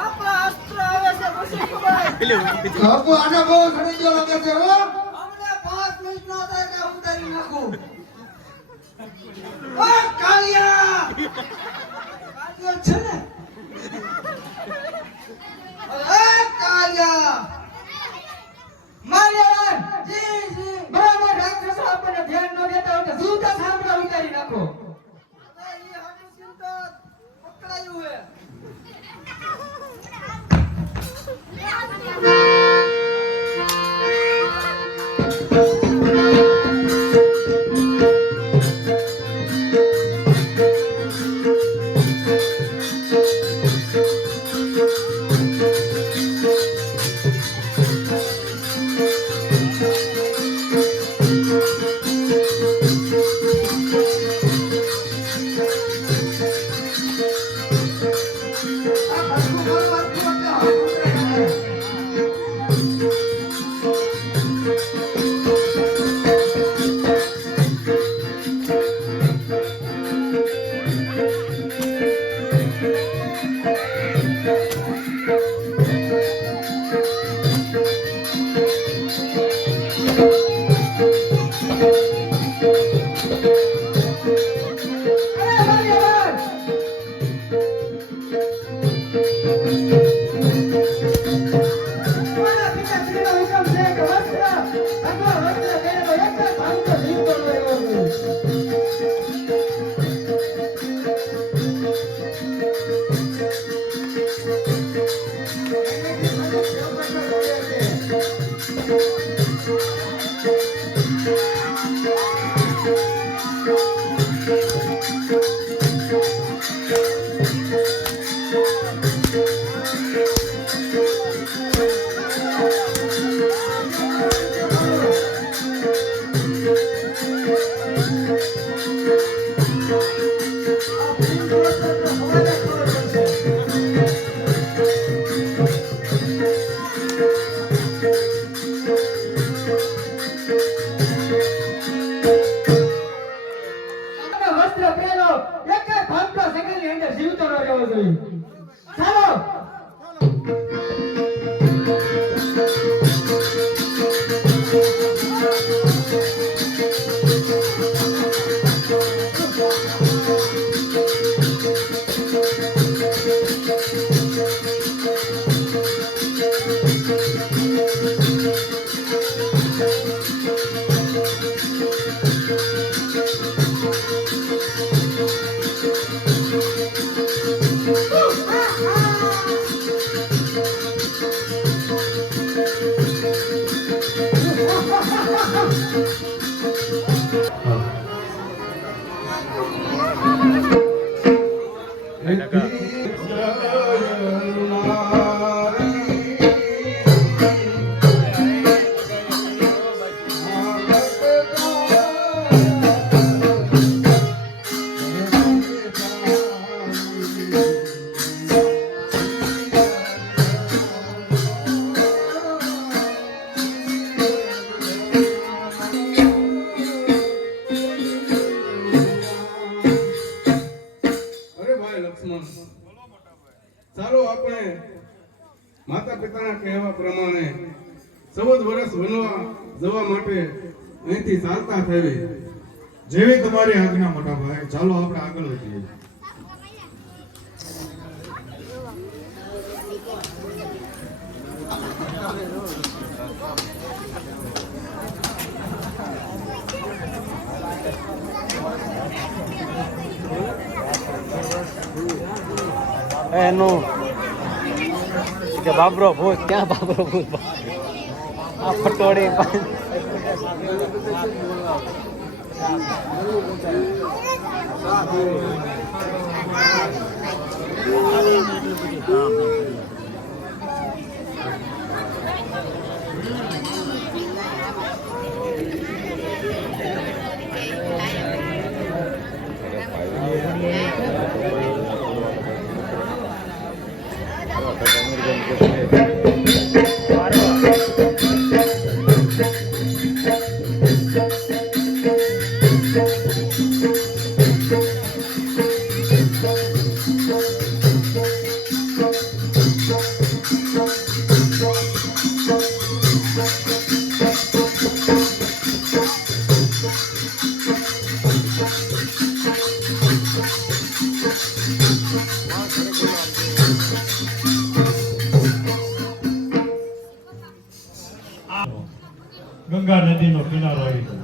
આપણા અસ્ત્ર આવે છે પછી ખબર બાપુ આને બહુ ઘણી જો લાગે છે હો અમને 5 મિનિટ નો થાય કે ઉતારી નાખું ઓ કાલિયા કાલિયા છે ને અરે કાલિયા મારિયાન જી જી બરાબર રાક્ષસ આપણને ધ્યાન ન દેતા હોય તો સીધા સાંભળા ઉતારી નાખો અરે ઈ હાડી ચિંતા પકડાયું હે ચાલો આપણે માતા પિતાના કહેવા પ્રમાણે 14 વર્ષ વનવા જવા માટે અહીંથી ચાલતા થઈએ. જેવી તમારી આજ્ઞા મોટા ભાઈ, ચાલો આપણે આગળ વધીએ. એનું કે બાબરો ભૂત ક્યાં બાબરો ભૂત આ ફટોડી ગંગા નદીનો કિનારો આવી ગયો.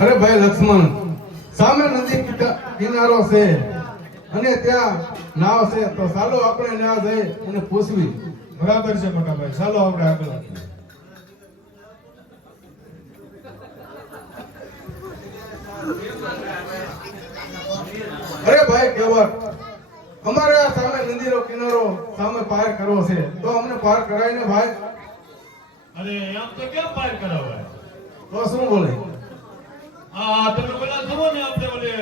અરે ભાઈ લક્ષ્મણ, સામે નદી કિનારો છે અને ત્યાં નાવ છે, તો ચાલો આપણે ત્યાં જઈ અને પૂછવી. બરાબર છે મોટા ભાઈ, ચાલો આપણે આગળ વધીએ. અરે ભાઈ કેવટ, અમારે આ સામે નદીનો કિનારો સામે પાર કરવો છે, તો અમને પાર કરાય ને ભાઈ. અરે આમ તો કેમ પાર કરાવાય? તો શું બોલે? આ તમે પેલા જુઓ ને, આપણે ઓલે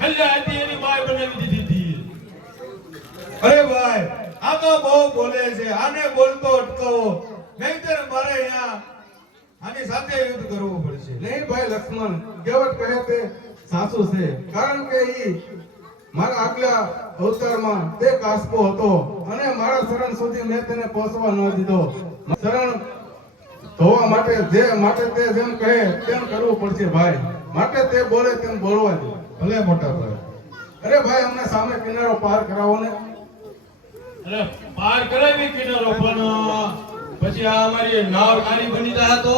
હલ્યા હતી એની બાય બનાવી દીધી હતી. અરે ભાઈ, આ તો બહુ બોલે છે, આને બોલતો અટકાવો, નહીંતર મારે અહીંયા આની સાથે યુદ્ધ કરવું પડશે. નહીં ભાઈ લક્ષ્મણ, કેવટ કહે તે સાચું છે, કારણ કે ઈ મારા આગલા અવતારમાં તે કાસ્પો હતો અને મારા શરણ સુધી મેં તેને પહોંચવા ન દીધો. શરણ ધોવા માટે તે જેમ કહે તેમ કરવું પડશે ભાઈ, માટે તે બોલે તેમ બોલવા દે. ભલે મોટા ભાઈ. અરે ભાઈ, અમને સામે કિનારો પાર કરાવો ને. અરે પાર કરાવી કિનારો, પણ પછી આ અમારી નાવ નાની બની જાય તો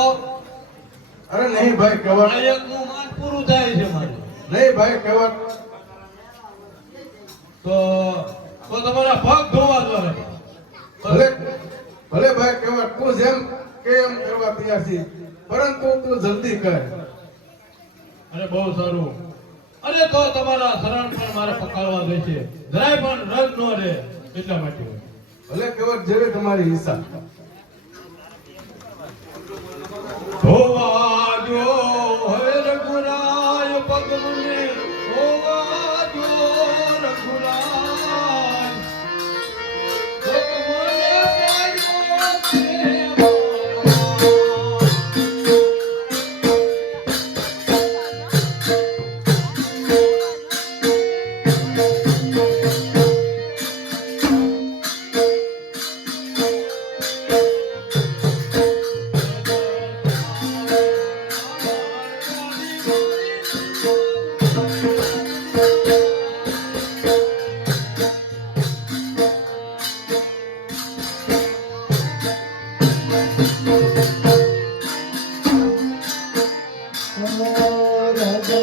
અરે નહીં ભાઈ કેવટ, આ એકનું માન પૂરું થાય છે મારું. નહીં ભાઈ કેવટ, તો તમારા પગ ધોવા દો. ભલે ભલે ભાઈ કેવટ, તું જેમ કે એમ કરવા તૈયાર છે, પરંતુ તું જલ્દી કર. અરે બહુ સારું. અરે તો તમારા શરણ પણ મારે પકડવા દેશે, જરાય પણ રદ ન રહે એટલા માટે. ભલે કેવટ, જેવી તમારી ઈચ્છા. ધોવા દો હવે રઘુરાય પગ મને, ધોવા દો રઘુરાય પગ મને, પાડ્યો છે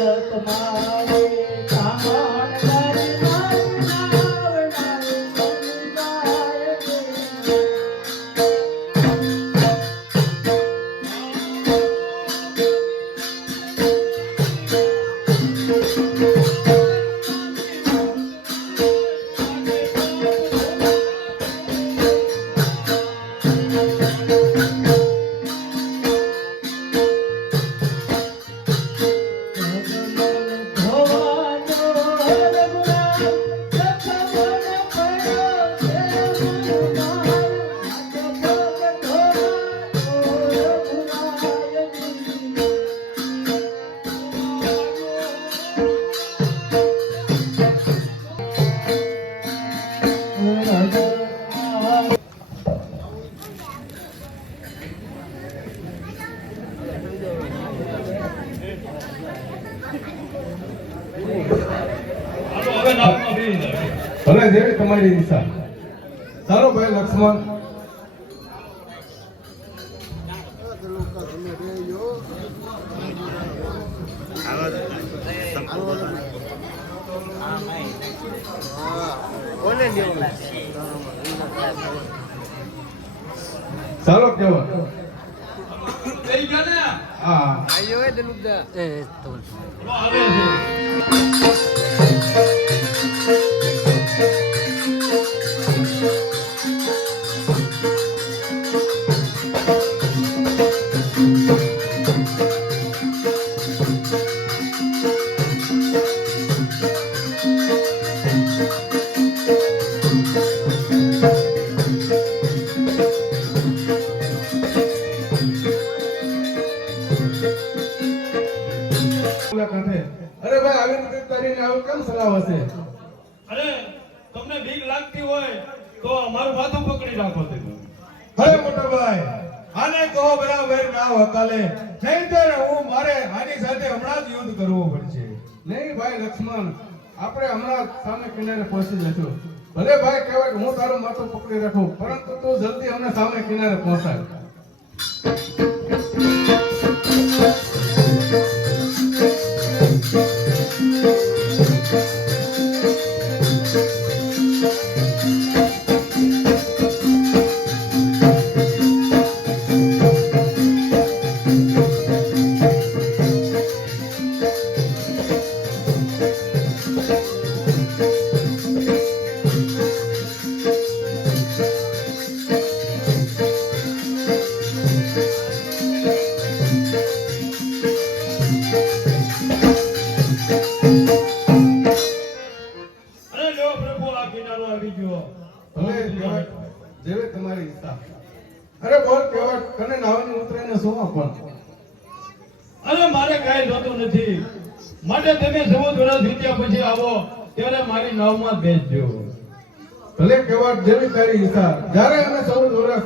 હવે નાવમાં બેસી જાય. ભલે જેવી તમારી ઈચ્છા. ચાલો ભાઈ લક્ષ્મણ. ચાલો કેવટ. બેસી ગયા ને? હા, હવે આવે છે. મુલાકાતે. અરે ભાઈ, આવી રીતે તારીને આવું કેમ સલાહ હશે? અરે તમને બીક લાગતી હોય તો મારું માથું પકડી રાખો તમે. હવે મોટા ભાઈ, આને કહો બરાબર ના વકાલે, નહીંતર મારે આની સાથે હમણાં જ યુદ્ધ કરવું પડશે. નહીં ભાઈ લક્ષ્મણ, આપણે હમણાં સામે કિનારે પહોંચી જશું. ભલે ભાઈ કહેવાય કે હું તારું માથું પકડી રાખું, પરંતુ તું જલ્દી અમને સામે કિનારે પહોંચાડ. અરે લ્યો પ્રભુ આ કિનારો આવી ગયો. ભલે કહેવાય જેવી તમારી ઈચ્છા. અરે બોલ કહેવાય તને નાવાની ઉતરીને શું આપણ? અરે મારે કાંઈ જોતું નથી, માટે તમે 14 વર્ષ વીત્યા પછી આવો ત્યારે મારી નાવમાં બેસજો. ભલે કહેવાય જેવી તારી ઈચ્છા. જ્યારે અમે 14 વર્ષ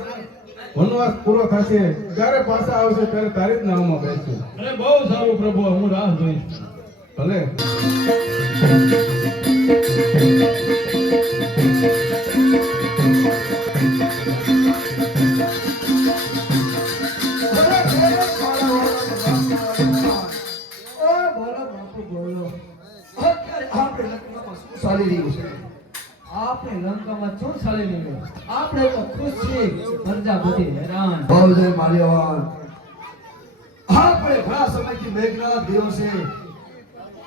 વનવાસ પૂરો થશે ત્યારે પાછા આવશે ત્યારે તારી જ નાવમાં બેસશું. અરે બહુ સારું પ્રભુ, હું રાહ જોઈશ. ભલે. બોલો બાપુ બોલો. અત્યારે આપણે લંકામાં શું ચાલી રહ્યું છે? આપણે લંકામાં શું ચાલી રહ્યું? આપણે તો ખુશ છીએ, પ્રજાપતિ હેરાન. બહુજય માલ્યવાન, આપણે ઘણા સમયથી મેઘનાથ ગયો છે,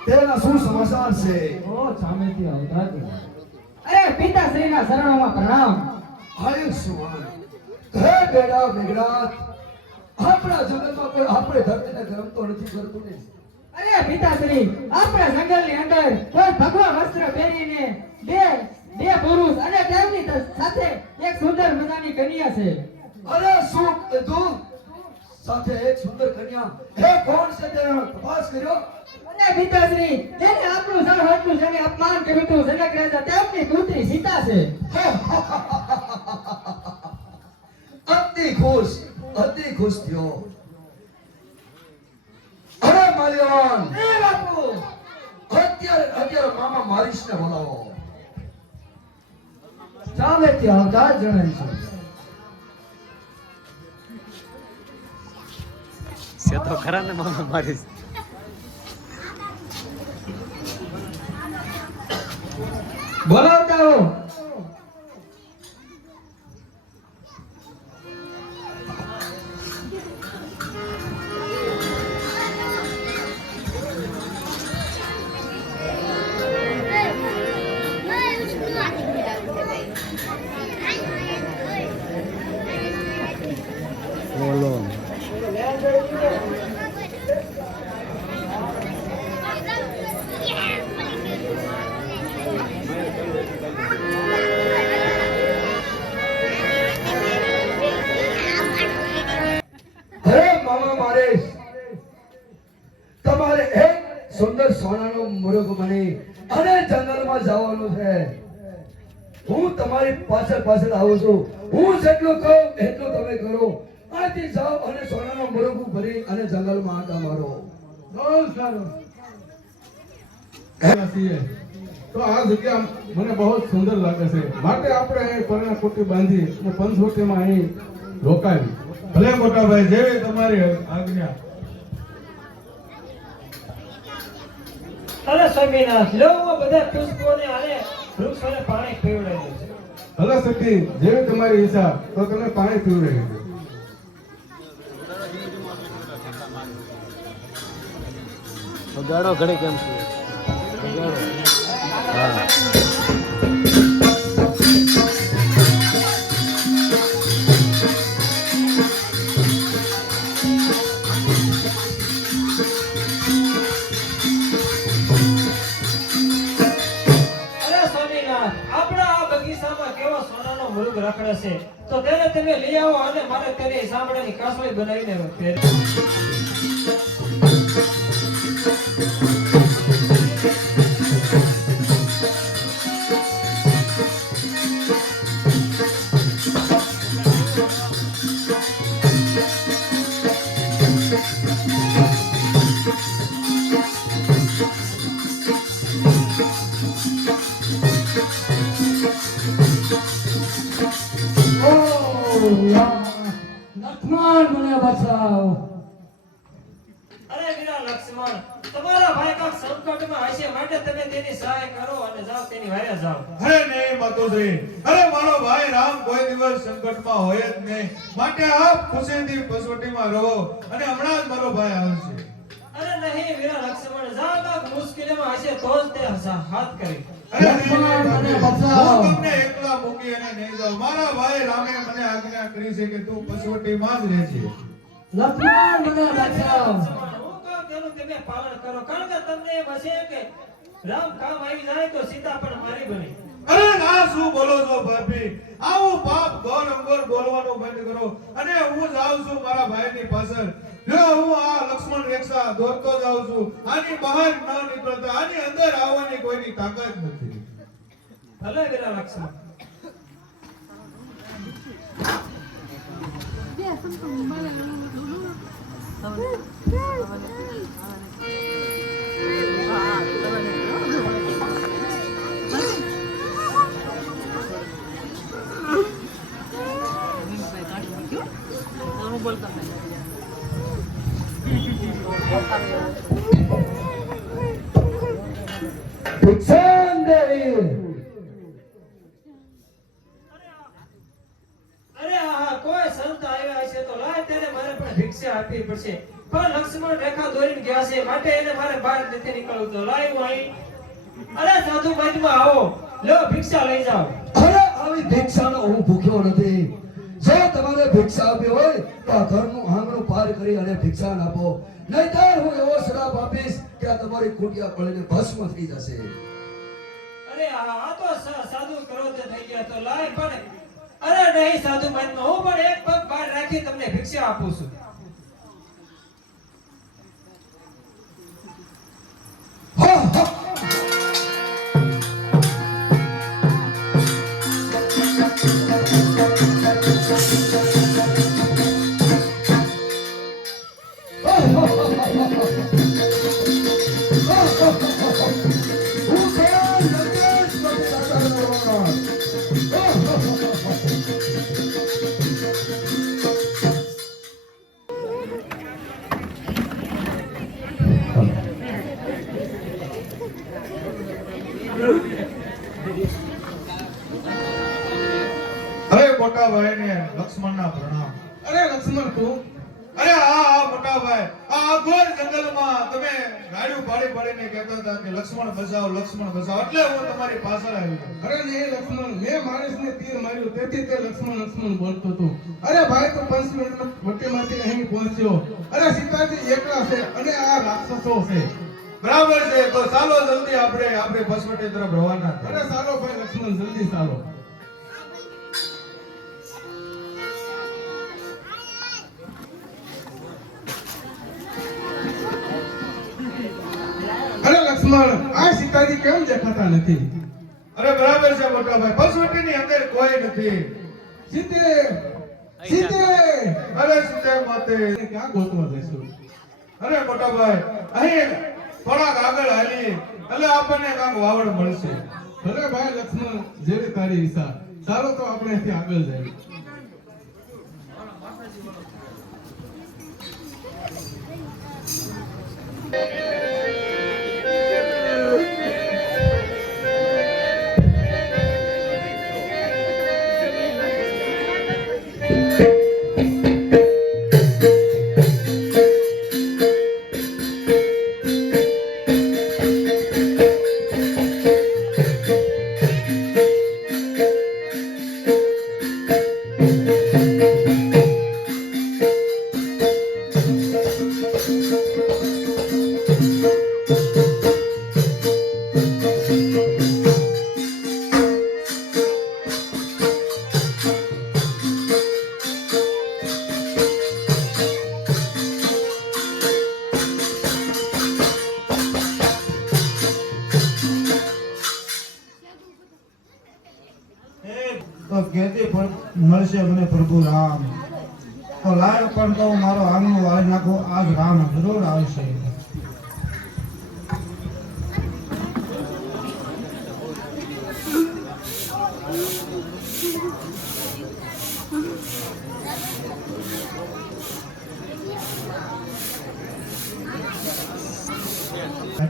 તેના શું સમાચાર છે? ઓ સામેથી આવતા જ. અરે પિતાશ્રીના શરણોમાં પ્રણામ. આયુષ્યમાન. હે બેડા મેઘનાથ, આપણા જગતમાં કોઈ આપણે ધરતીને ગરમતો નથી કરતું ને. અરે પિતાશ્રી, આપણા જંગલની અંદર કોઈ ભગવા વસ્ત્ર પહેરીને બે પુરુષ અને તેમની સાથે એક સુંદર મજાની કન્યા છે. અરે શું કીધું? સાથે એક સુંદર કન્યા. હે કોણ છે તેનો તપાસ કર્યો? અને પિતાશ્રી, તેને આપણું સહહટનું જેને અપમાન કર્યું હતું જનક રાજા, તેમની પુત્રી સીતા છે. અતિ ખુશ થયો. અરે માલ્યવાન, એ બાપુ, અત્યારે મામા મારીશને બોલાવો. સામેથી આવતા જ જણાય છે. છે તો ખરા ને મામા મારી. બોલાવતા હો. બોલો. અરે મામા મારીશ, તમારે એક સુંદર સોનાનો મુરગ બની અને જંગલમાં જવાનું છે. હું તમારી પાછળ આવું છું. હું જેટલું કહું એટલું તમે કરો. આથી જાઓ અને સોનાનો મુરગ ભરી અને જંગલમાં આંટા મારો. બહુ સારું. છીએ તો આ જગ્યા મને બહુ જ સુંદર લાગે છે, માટે આપણે અહીં પરણા કુટી બાંધી અને પંચવટીમાં અહીં રોકાવી. ભલે મોટા ભાઈ, જેવી તમારી આજ્ઞા. અરે સ્વામીનાથ, લો બધા પુષ્પોને આને વૃક્ષોને પાણી પીવડાવ્યું છે. ભલે સખી, જેવી તમારી ઈચ્છા, તો તમે પાણી પીવડાવી દો. વગાડો ઘડે કેમ છે? વગાડો. હા. અરે સ્વામીનાથ, આપણા આ બગીચામાં કેવો સોનાનો મૃગ રખડે છે, તો તેને તમે લઈ આવો અને મારે તેની ચામડાની કાસળી બનાવીને ફેરવો. લક્ષ્મણ મને બચાવ. અરે વીરા લક્ષ્મણ, તમારા ભાઈ કાંક સંકટમાં હશે માટે તમે તેની સહાય કરો અને જાઓ તેની વારે જાઓ. અરે નહીં માતુશ્રી, અરે મારો ભાઈ રામ કોઈ દિવસ સંકટમાં હોય જ નહીં, માટે આપ ખુશીથી પસવટીમાં રહો અને હમણાં જ મારો ભાઈ આવશે. અરે નહીં વીરા લક્ષ્મણ, જાઓ કાંક મુશ્કેલીમાં હશે તો જ તે હાથ કરી. અરે નહીં, લક્ષ્મણ, મને નહીં, બચાવો. હું તમને એકલા મૂકી અને નહીં જાઉં. મારા ભાઈ રામે મને આજ્ઞા કરી છે કે તું પસવટીમાં જ રહેજે. લક્ષ્મણ મને બચાવ. હું કહું તેનું તમે પાલન કરો, કારણ કે તમને એમ હશે કે રામ કામ આવી જાય તો સીતા પણ મારી બને. અરે આ શું બોલો છો ભાભી? આવું પાપ ગોર અંગોર બોલવાનું બંધ કરો અને હું જાઉં છું મારા ભાઈની પાછળ. જો હું આ લક્ષ્મણ રેખા દોરતો જાઉં છું, આની બહાર ન નીકળતો, આની અંદર આવવાની કોઈની તાકાત નથી. ભલે વીરા લક્ષ્મણ. ભિક્ષાન દેવી. અરે હા, કોઈ સંત આવ્યા હશે તો લાય તેને મારે પણ ભિક્ષા આપવી પડશે. પણ લક્ષ્મણ રેખા દોરીને ગયા છે માટે એને મારે બહાર નથી નીકળવું, તો લાય હું અહીં. અરે સાધુ મઠમાં આવો, લો ભિક્ષા લઈ જાઓ. અરે આવી ભિક્ષાનો હું ભૂખ્યો નથી. જો તમારે ભિક્ષા આપી હોય તો આ ઘરનું આંગણું પાર કરી અને ભિક્ષા આપો, નહીંતર હું એવો શ્રાપ આપીશ કે આ તમારી કુટિયા પડીને ભસ્મ થઈ જશે. અરે આ તો સાધુ કરો તે થઈ ગયા, તો લાય પણ. અરે નહીં સાધુ મઠમાં, હું પણ એક પગ બહાર રાખી તમને ભિક્ષા આપું છું. હા, હા. અરે મોટા ભાઈને લક્ષ્મણના પ્રણામ. અરે લક્ષ્મણ તું અરે આ મોટા ભાઈ, આ અઘોર જંગલમાં તમે ગાડ્યું પાડીને કહેતા હતા કે લક્ષ્મણ બચાવો, લક્ષ્મણ બચાવો, એટલે હું તમારી પાછળ આવી ગયો. અરે નહીં લક્ષ્મણ, મેં માણસને તીર માર્યું તેથી તે લક્ષ્મણ લક્ષ્મણ બોલતો હતો. અરે ભાઈ તો 5 મિનિટમાં વટીમાંથી અહીં પહોંચ્યો. અરે સીતાજી એકલા છે અને આ રાક્ષસો છે. બરાબર છે, તો ચાલો જલ્દી આપણે પસવટી તરફ રવાના અરે થાય. ચાલો ભાઈ લક્ષ્મણ, જલ્દી ચાલો. અરે લક્ષ્મણ, આ સીતાજી કેમ દેખાતા નથી? અરે બરાબર છે મોટા ભાઈ, પસવટીની અંદર કોઈ નથી. સીતે સીતે અરે સીતે માતે. ક્યાં ગોતવા જઈશું? અરે મોટા ભાઈ, અહીં થોડાક આગળ હાલી એટલે આપણને કાંક વાવડ મળશે. ભલે ભાઈ લક્ષ્મણ, જેવી તારી ઈચ્છા. ચાલો તો આપણે અહીંથી આગળ જઈએ. તો કેતી પણ મળશે મને પ્રભુ રામ. તો લાય પણ તો મારો આંગણું વાળી નાખો, આજ રામ જરૂર આવશે.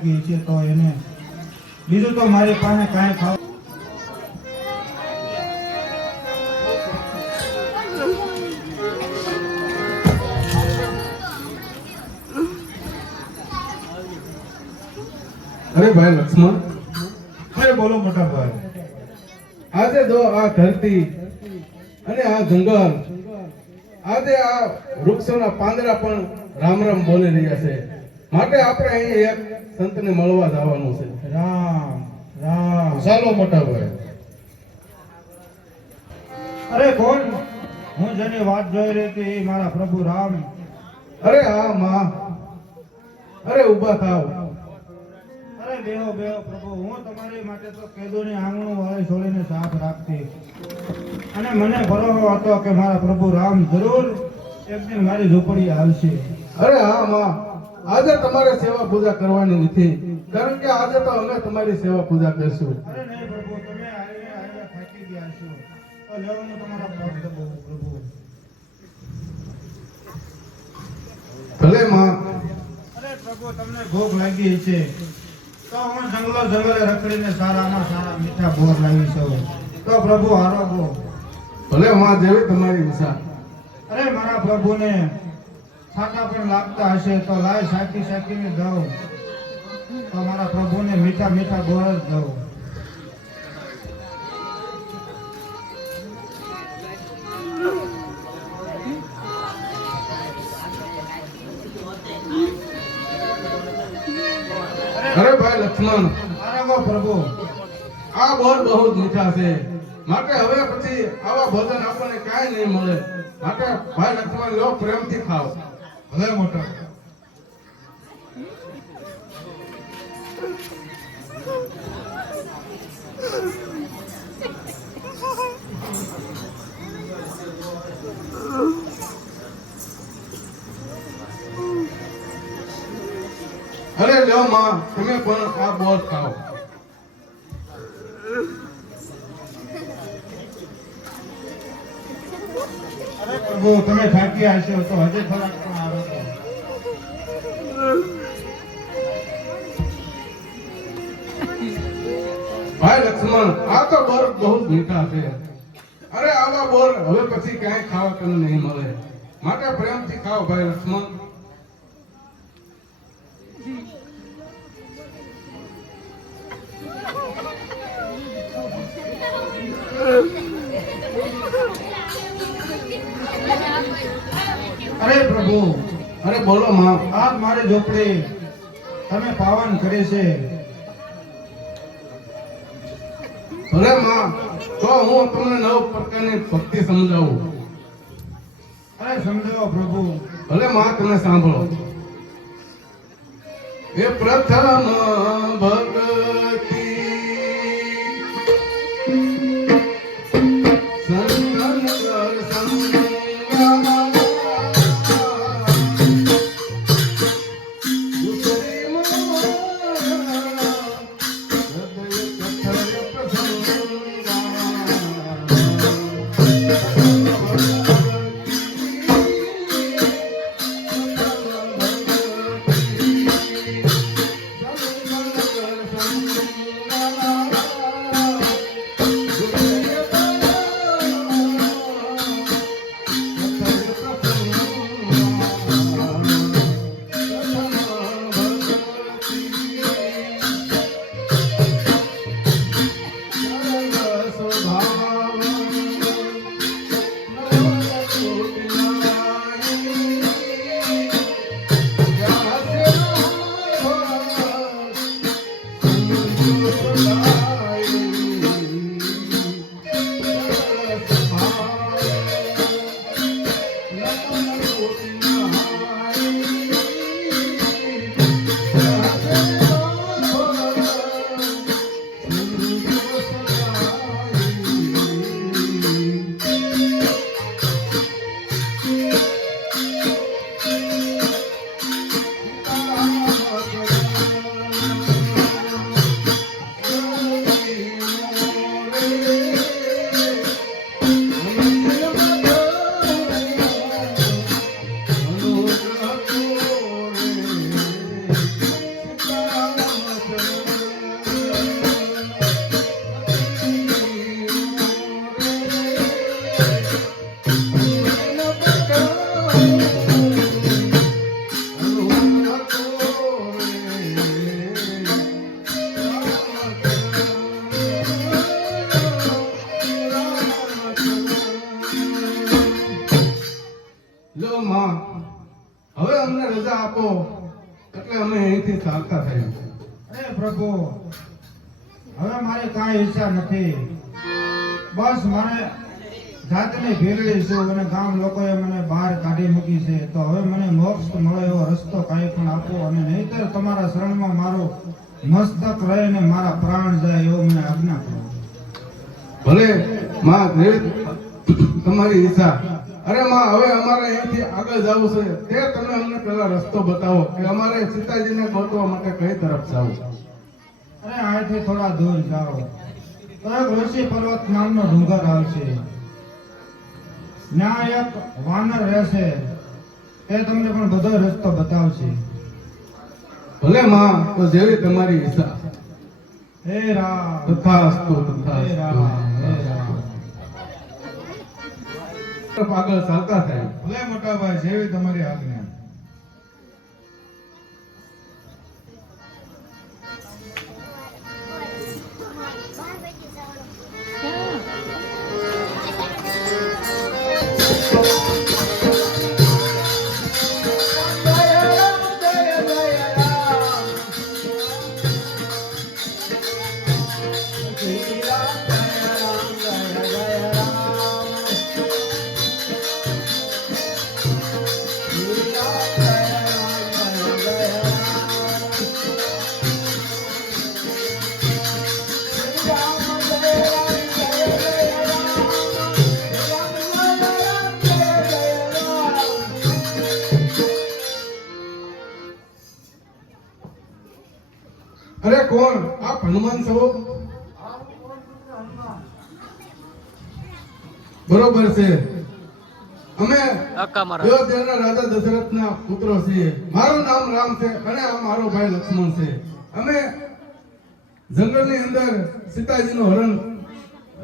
લાગી છે તો એને બીજું તો મારી પાસે કાંઈ ખાવ અરે ભાઈ લક્ષ્મણ, અરે બોલો મોટા ભાઈ. આજે જો આ ધરતી અને આ જંગલ, આજે આ વૃક્ષોના પાંદડા પણ રામ રામ બોલી રહ્યા છે. માટે આપણે અહીં એક સંતને મળવા જવાનું છે. રામ રામ. ચાલો મોટા ભાઈ. અરે કોણ? હું જેની વાત જોઈ રહી હતી એ મારા પ્રભુ રામ. અરે હા માં, અરે ઊભા થાવ. અરે બેહો બેહો પ્રભુ, હું તમારી માટે તો કેદુની આંગણું વાળી છોડીને સાફ રાખતી અને મને ભરોસો હતો કે મારા પ્રભુ રામ જરૂર એક દિન મારી ઝૂંપડી આવશે. અરે હા માં, આજે તમારે સેવા પૂજા કરવાની નથી, કારણ કે આજે તો અમે તમારી સેવા પૂજા કરશું. અરે નહીં પ્રભુ, તમે આવીને થાકી ગયા છો તો લેવો હું તમારા પગ દબાવું પ્રભુ. ભલે માં. અરે પ્રભુ, તમને ભૂખ લાગી છે તો હું જંગલે રખડીને સારામાં સારા મીઠા બોર લાવી છું. તો પ્રભુ આરોગો. ભલે માં, જેવી તમારી ઈચ્છા. અરે મારા પ્રભુને ખાટા પણ લાગતા હશે તો લાય સાકી સાકીને દઉં, તો મારા પ્રભુને મીઠા મીઠા બોર જ દઉં. અરે ભાઈ લક્ષ્મણ, આરોગો પ્રભુ. આ બોર બહુ જ મીઠા છે, માટે હવે પછી આવા ભોજન આપણને કાંઈ નહીં મળે. માટે ભાઈ લક્ષ્મણ લો, પ્રેમથી ખાઓ. ભલે મોટા. અરે લ્યો માં, તમે પણ આ બોર ખાઓ. અરે પ્રભુ, તમે થાક્યા હશો તો હજી થોડાક પણ આરોગો. ભાઈ લક્ષ્મણ, આ તો બોર બહુ જ મીઠા છે. અરે આવા બોર હવે પછી ક્યાંય ખાવા તમને નહીં મળે, માટે પ્રેમથી ખાઓ ભાઈ લક્ષ્મણ. અરે પ્રભુ, અરે બોલો માં. આ મારી ઝોપડી તમે પાવન કરી છે. ભલે માં, તો હું તમને નવ પ્રકારની ભક્તિ સમજાવું. અરે સમજાવો પ્રભુ. ભલે માં, તમે સાંભળો. એ પ્રથમ ભક્તિ સંતન કર સંગા, દુસરી માં હૃદય કથય પ્રસંગા. હવે અમને રજા આપો એટલે અમે અહીંથી ચાલતા થયા. અરે પ્રભુ, હવે મારી કાંઈ ઈચ્છા નથી. બસ મારે જાતને ભેગડી છું અને ગામ લોકોએ મને બહાર કાઢી મૂકી છે. તો હવે મને મોક્ષ મળે એવો રસ્તો કાંઈ પણ આપો, અને નહીંતર તમારા શરણમાં મારું મસ્તક રહે અને મારા પ્રાણ જાય એવો મને આજ્ઞા કરો. ભલે માં, જે તમારી ઈચ્છા. અરે માં, હવે અમારે અહીંથી આગળ જવું છે, તે તમે અમને પેલા રસ્તો બતાવો કે અમારે સીતાજીને ગોતવા માટે કઈ તરફ જવું. અરે અહીંથી થોડા દૂર જાઓ તો એક ઋષિ પર્વત નામનો ડુંગર આવશે. ત્યાં એક વાનર રહેશે, તે તમને પણ બધો રસ્તો બતાવશે. ભલે માં, તો જેવી તમારી ઈચ્છા. હે રામ, તથાસ્તુ, હે તથાસ્તુ. રામ, હે રામ. આગળ ચાલતા થાય. ભલે મોટા ભાઈ, જેવી તમારી આજ્ઞા. અરે કોણ? આપ હનુમાન છો? બરોબર છે. અમે અક્કા મારા અયોધ્યાના રાજા દશરથના પુત્રો છીએ. મારું નામ રામ છે અને આ મારો ભાઈ લક્ષ્મણ છે. અમે જંગલની અંદર સીતાજીનું હરણ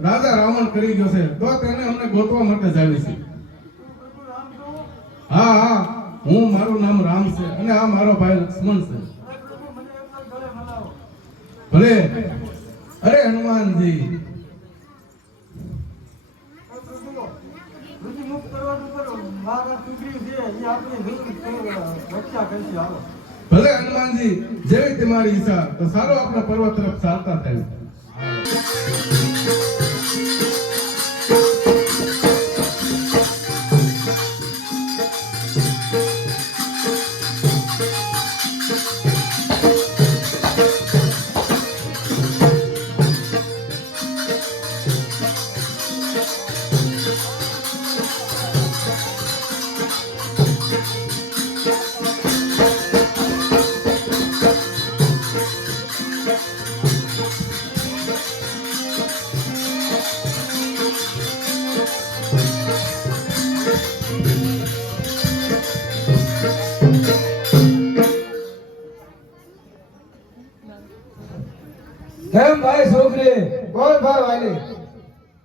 રાજા રાવણ કરી ગયો છે, તો તેને અમને ગોતવા માટે જાવી છે. હા હા, મારું નામ રામ છે અને આ મારો ભાઈ લક્ષ્મણ છે. ભલે. અરે હનુમાનજી, ભલે હનુમાનજી, જેવી તમારી ઈચ્છા. તો સારો આપણે પર્વત તરફ ચાલતા થાય. કેમ ભાઈ છોકરી? બોલ ભાઈ વાલી.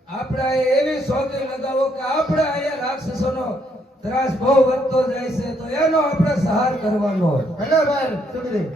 આપણે અહીંયા એવી સોગંદ લગાવો કે આપણે અહીંયા રાક્ષસોનો ત્રાસ બહુ વધતો જાય છે, તો એનો આપણે સહાર કરવાનો. ભલે ભાઈ છોકરી.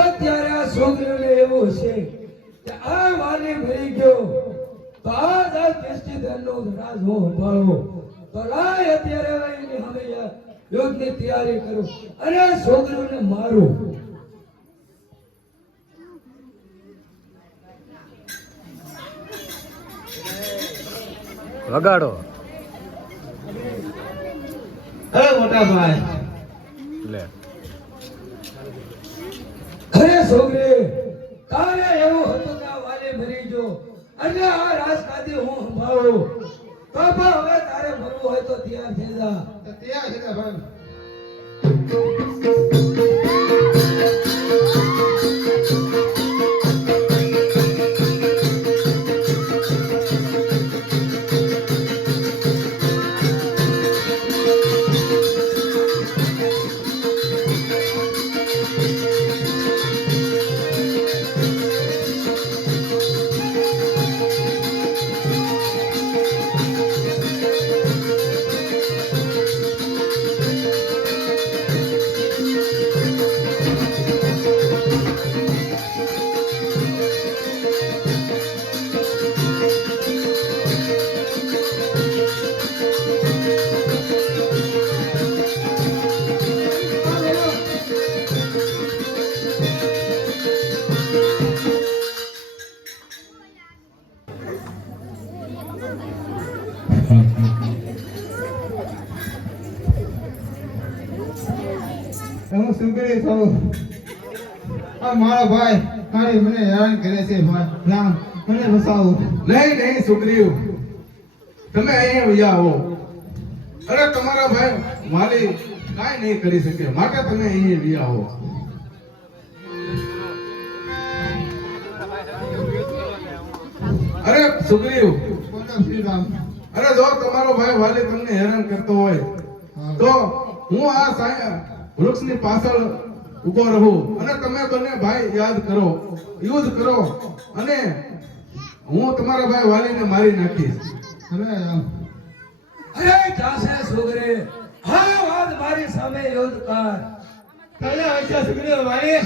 અત્યારે આ છોકરીઓને એવું છે કે આ વાલી મરી ગયો તો આજ આ કેષ્ટીધરનો રાજ હું સંભાળું. તો લાય અત્યારે એની સામે યુદ્ધની તૈયારી કરું અને આ છોકરીઓને મારું. વગાડો અરે મોટા ભાઈ, લે અરે છોકરી, તારે એવું હતું કે આ વાલી મરી ગયો અને આ રાજગાદી હું સંભાળું. તો પણ હવે તારે મરવું હોય તો તૈયાર થઈ જા. ત્યાં છે ભાઈ. હું સુગરી છું. આ મારો ભાઈ ખાલી મને હેરાન કરે છે ભાઈ. રામ મને બસાવો. નહીં નહીં સુગ્રીવ, તમે અહીંયા વયા આવો. અરે તમારા ભાઈ માલી કાંઈ નહીં કરી શકે માટે તમે અહીંયા વયા આવો. અરે સુગ્રીવ, અરે જો તમારો ભાઈ વાલી તમને હેરાન કરતો હોય તો હું આ વૃક્ષની પાછળ ઉભો રહું અને તમે બંને ભાઈ યાદ કરો, યુદ્ધ કરો અને હું તમારા ભાઈ વાલીને મારી નાખીશ. અરે જાશે છોકરી, હા વાત મારી સામે યુદ્ધ કર. તને હશે છોકરીઓ વાલી.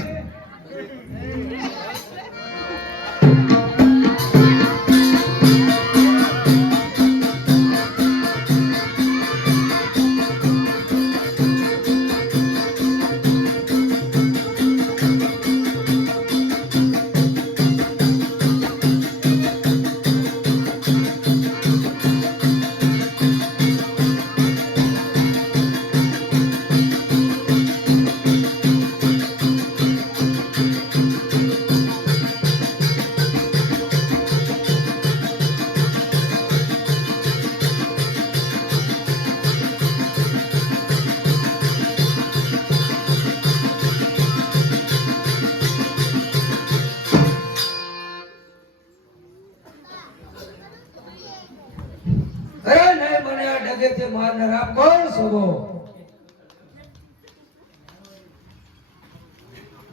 અરે નહીં મને આ ડગેથી મારનાર આપ કોણ છો?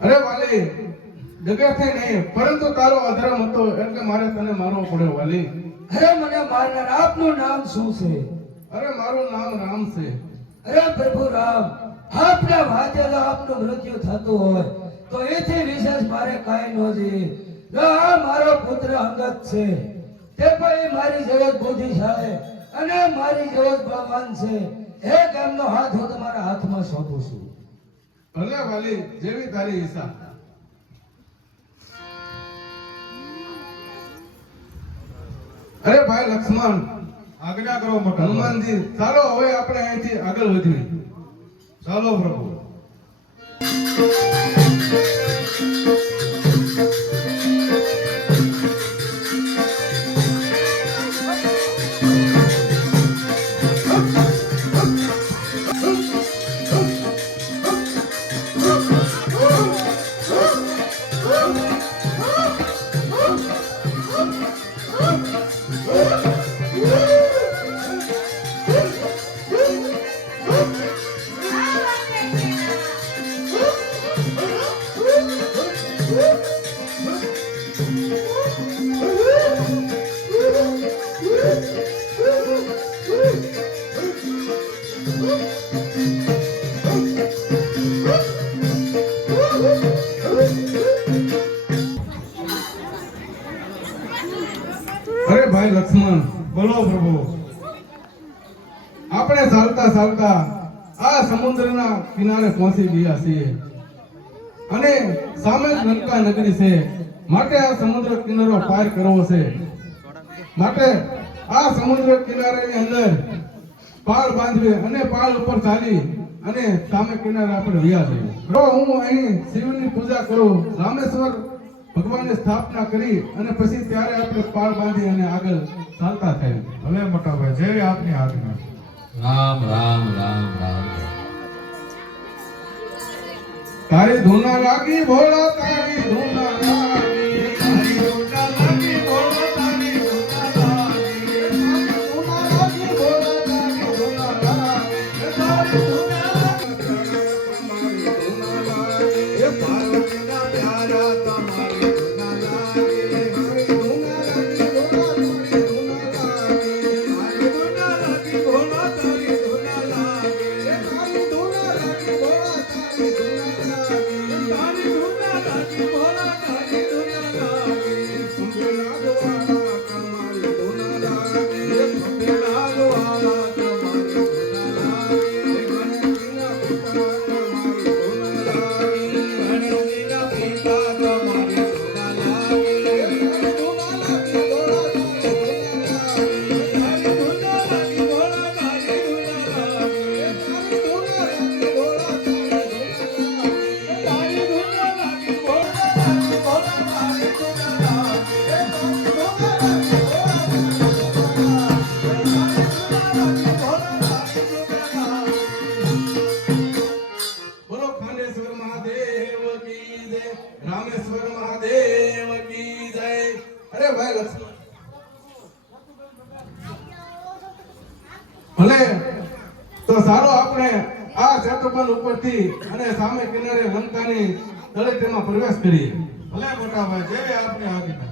અરે વાલી, જગતથી નહીં પરંતુ તારો અધર્મ હતો એટલે મારે તને મારવો પડ્યો વાલી. અરે મને મારનાર આપનું નામ શું છે? અરે મારું નામ રામ છે. અરે પ્રભુ રામ, આપના વાતે જો આપનું મૃત્યુ થતું હોય તો એથી વિશેષ મારે કાંઈ ન જોઈએ. જો આ મારો પુત્ર અંગત છે તે પણ મારી જગત બુદ્ધિશાળી અને મારી જગત બળવાન છે. એક એમનો હાથ હું તમારા હાથમાં સોંપું છું. ભલે વાલી, જેવી તારી ઈચ્છા. અરે ભાઈ લક્ષ્મણ, આજ્ઞા કરો મોટા ભાઈ. હનુમાનજી, ચાલો હવે આપણે અહીંથી આગળ વધીએ. ચાલો પ્રભુ. અરે ભાઈ લક્ષ્મણ, બોલો પ્રભુ. આપણે ચાલતા ચાલતા આ સમુદ્રના કિનારે પહોંચી ગયા છીએ અને સામે જ લંકા નગરી છે. માટે આ સમુદ્ર કિનારો પાર કરવો છે. માટે આ સમુદ્ર કિનારાની અંદર પાળ બાંધવી અને પાળ ઉપર ચાલી અને સામે કિનારે આપણે રહ્યા જઈએ. જો હું અહીં શિવની પૂજા કરું, રામેશ્વર ભગવાનની સ્થાપના કરી અને પછી ત્યારે આપણે પાળ બાંધી અને આગળ ચાલતા થાય. ભલે મોટા ભાઈ, જેવી આપની આજ્ઞા. રામ રામ રામ રામ. તારી ધૂના લાગી ભોળા, તારી ધૂના લાગી, તારી ધૂના લાગી ભોળા, તારી ધૂના લાગી, તારી ધૂના લાગી ભોળા, તારી ધૂના લાગી, તારી ધૂના લાગી, તમારી ધૂના લાગી, એ પાર્વતીના પ્યારા તમારી ધૂના લાગી, તારી ધૂના લાગી ભોળા, તારી ધૂના લાગી, તારી ધૂના લાગી ભોળા, તારી ધૂના લાગી, તારી ધૂના લાગી ભોળા, તારી ધૂના રામેશ્વર મહાદેવ કી જય. અરે ભાઈ લક્ષ્મણ, ભલે તો સારો આપણે આ સેતુબંધ ઉપરથી અને સામે કિનારે લંકાની તળેટીમાં પ્રવેશ કરીએ. ભલે મોટા ભાઈ, જેવી આપની આજ્ઞા.